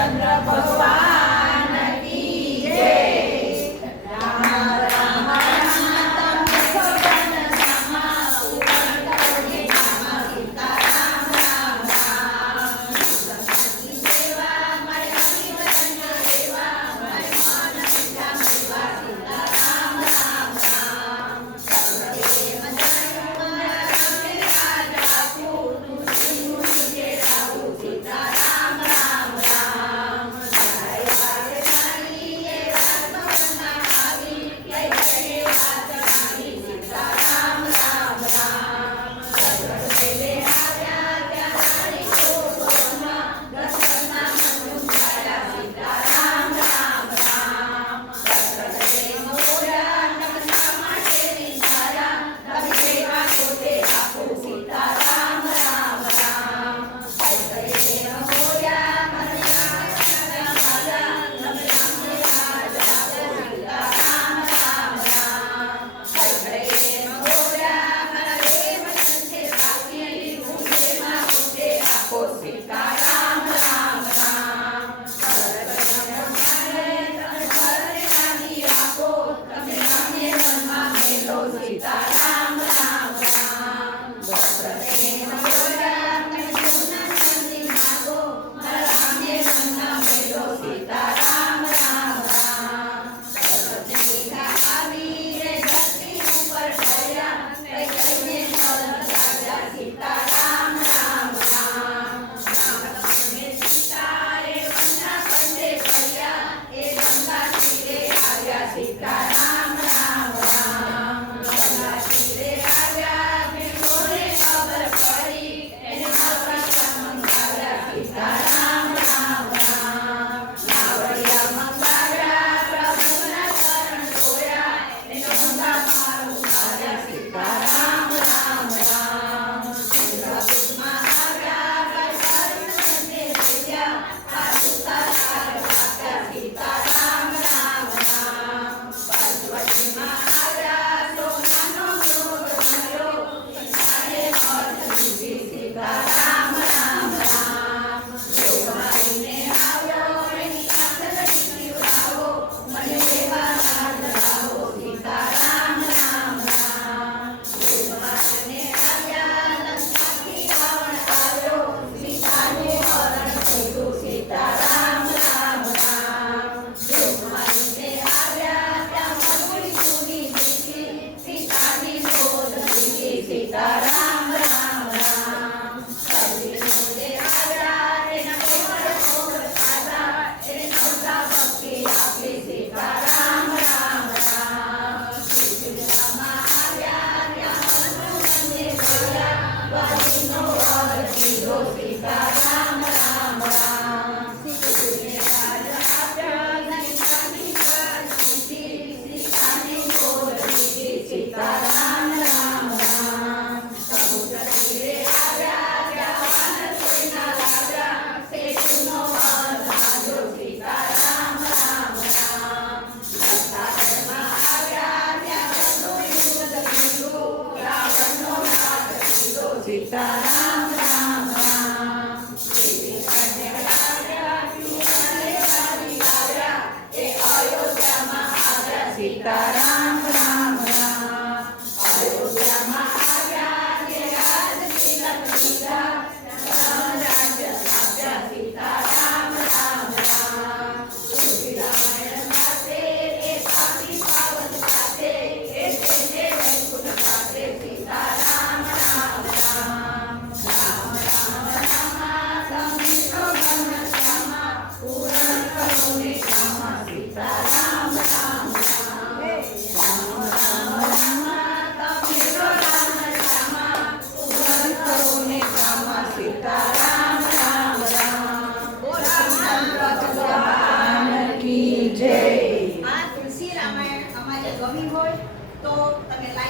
रामचंद्र भगवान की जय। राम राम राम तम सगन रामा पूरण करोगे रामा सीता राम राम राम। की सेवा मारे की वचन देवा मारे मान सीता मेवा सीता राम राम राम। सर्वदेव जन्म राम राजा को तुझे मुझे राहु सीता राम राम राम। जय वाले रानी ये राजभवन आवी जय जय वाली सीता राम राम राम। सगळ वेले आव्या त्या नारी को सोना दर्शना म्हणून झाला सीता राम राम राम। सगळे मोरा नमना माटे निघाला कवी सेवा होते आपू सीता राम राम राम। सगळे मोरा नमना माझा नमना राजा सीता राम राम राम। सगळे मोरा मरे मनसे बाकी मुझे होते आपू सीता राम राम राम। सीता राम राम राम। प्रेम बोला मागो रामे मन्ना मेलो सीता राम राम राम। आवी रे धरती ऊपर ठहरा कहीं राजा सीता राम राम राम। सीता रे मन्ना पंडे भैया ए गंगा तीरे आया सीता राम राम राम। गंगा तीरे आया फिर मोरे खबर पड़ी एने नावड़िया मंगारा सीता राम राम राम। नावड़िया मंगारा प्रभु ना शरण जोया एने गंगा पार उतारा सीता राम राम राम। गंगा कुसुमा आया कर संगे दिया आसुता तार पाता सीता राम राम राम। पार्वती आया सोना नो जोग भयो सारे मौत सीता राम राम राम। जोगमाई ने आओ मेरी आंचल निवाओ मने सेवा नाथ राहो सीता राम राम राम। जोगमाई ने आया लंका की रावण आयो सीता ने हरण कियो सीता राम राम राम। जोगमाई ने आया त्या मधुरी सुनी दीदी सीता ने शोध दीदी सीता राम राम राम। कभी मोरे आया रे न कोमर कोमर सादा रे नौका भक्ति आपली सीता राम राम राम। सीता रामा आया त्या मधुरी बोला वादिनो और कियो सीता राम राम राम। सीता आया सीता की बात सीता ने बोल दीदी सीता राम राम राम। समुद्र तीरे आया त्या वानर सेना राजा से सुनो और भाजो सीता राम राम राम। लंका धर्मा आया त्या बनो युद्ध कियो रावणो नाथ कियो सीता राम राम राम। सीता आया तुम्हारे वाली आया ए अयोध्या में आया सीता राम राम राम। अयोध्या में आया ये राज तिलक लीला राम राज्य साजा सीता राम राम राम। तुलसी रामायण गाते ए पापी पावन गाते ए तेरे वैकुंठ गाते सीता राम राम राम। राम राम राम गंभीरो गण श्यामा पूर्ण करोगे श्यामा सीता राम राम राम। राम राम राम गंभीरो गण श्यामा पूर्ण करोगे श्यामा सीता राम राम राम। रामचंद्र भगवान की जय। આ તુલસી રામાયણ અમારે ગમી હોય તો